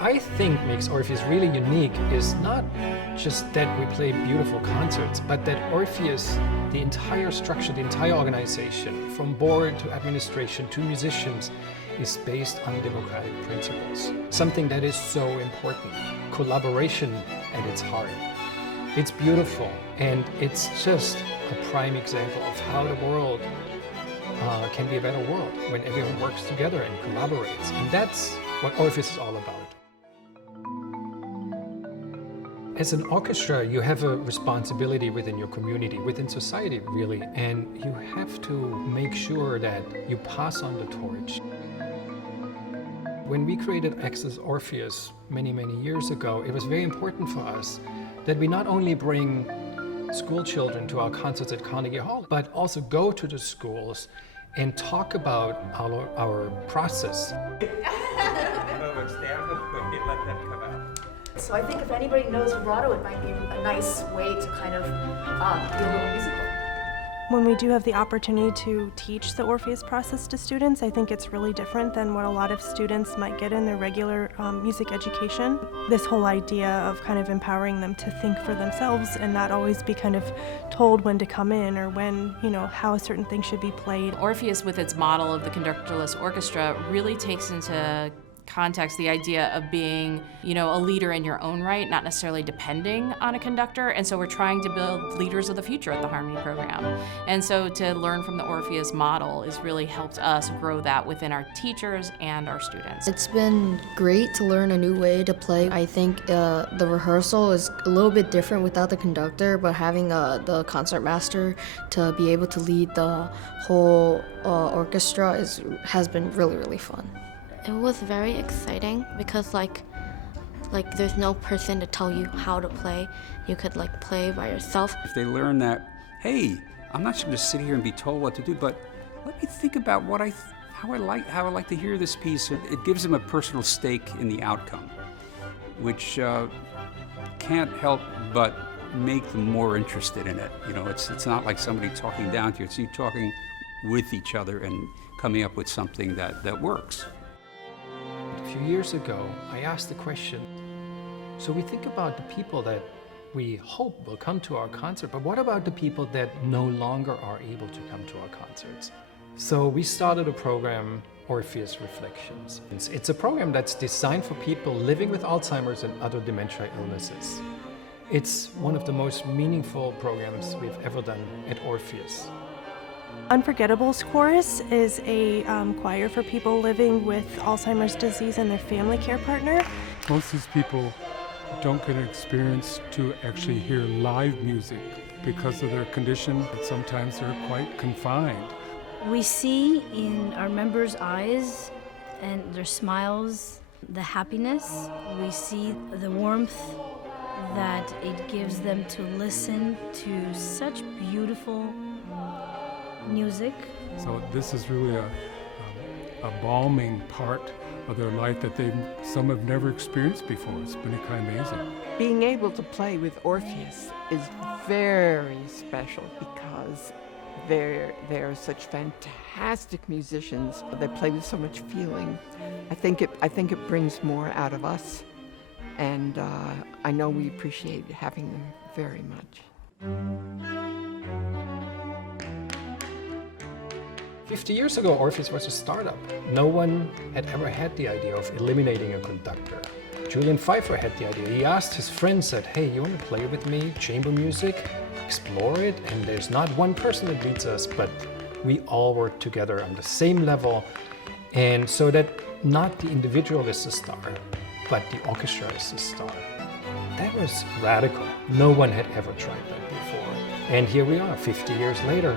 I think makes Orpheus really unique is not just that we play beautiful concerts, but that Orpheus, the entire structure, the entire organization, from board to administration to musicians, is based on democratic principles. Something that is so important. Collaboration at its heart. It's beautiful, and it's just a prime example of how the world can be a better world when everyone works together and collaborates. And that's what Orpheus is all about. As an orchestra, you have a responsibility within your community, within society, really, and you have to make sure that you pass on the torch. When we created Access Orpheus many, many years ago, it was very important for us that we not only bring school children to our concerts at Carnegie Hall, but also go to the schools and talk about our process. So I think if anybody knows vibrato, it might be a nice way to kind of be a little musical. When we do have the opportunity to teach the Orpheus process to students, I think it's really different than what a lot of students might get in their regular music education. This whole idea of kind of empowering them to think for themselves and not always be kind of told when to come in or when, how a certain thing should be played. Orpheus, with its model of the conductorless orchestra, really takes into context the idea of being, a leader in your own right, not necessarily depending on a conductor. And so we're trying to build leaders of the future at the Harmony program. And so to learn from the Orpheus model has really helped us grow that within our teachers and our students. It's been great to learn a new way to play. I think the rehearsal is a little bit different without the conductor, but having the concertmaster to be able to lead the whole orchestra has been really, really fun. It was very exciting because like there's no person to tell you how to play. You could play by yourself. If they learn that, hey, I'm not just going to sit here and be told what to do, but let me think about how I like to hear this piece. It gives them a personal stake in the outcome, which can't help but make them more interested in it. It's not like somebody talking down to you. It's you talking with each other and coming up with something that works. A few years ago, I asked the question, so we think about the people that we hope will come to our concert, but what about the people that no longer are able to come to our concerts? So we started a program, Orpheus Reflections. It's a program that's designed for people living with Alzheimer's and other dementia illnesses. It's one of the most meaningful programs we've ever done at Orpheus. Unforgettables Chorus is a choir for people living with Alzheimer's disease and their family care partner. Most of these people don't get an experience to actually hear live music because of their condition. Sometimes they're quite confined. We see in our members' eyes and their smiles the happiness. We see the warmth that it gives them to listen to such beautiful music. So this is really a balming part of their life that some have never experienced before. It's been kind of amazing. Being able to play with Orpheus is very special because they're such fantastic musicians. They play with so much feeling. I think it brings more out of us, and I know we appreciate having them very much. 50 years ago, Orpheus was a startup. No one had ever had the idea of eliminating a conductor. Julian Fifer had the idea. He asked his friends, said, hey, you want to play with me, chamber music, explore it? And there's not one person that leads us, but we all work together on the same level. And so that not the individual is the star, but the orchestra is the star. That was radical. No one had ever tried that before. And here we are, 50 years later.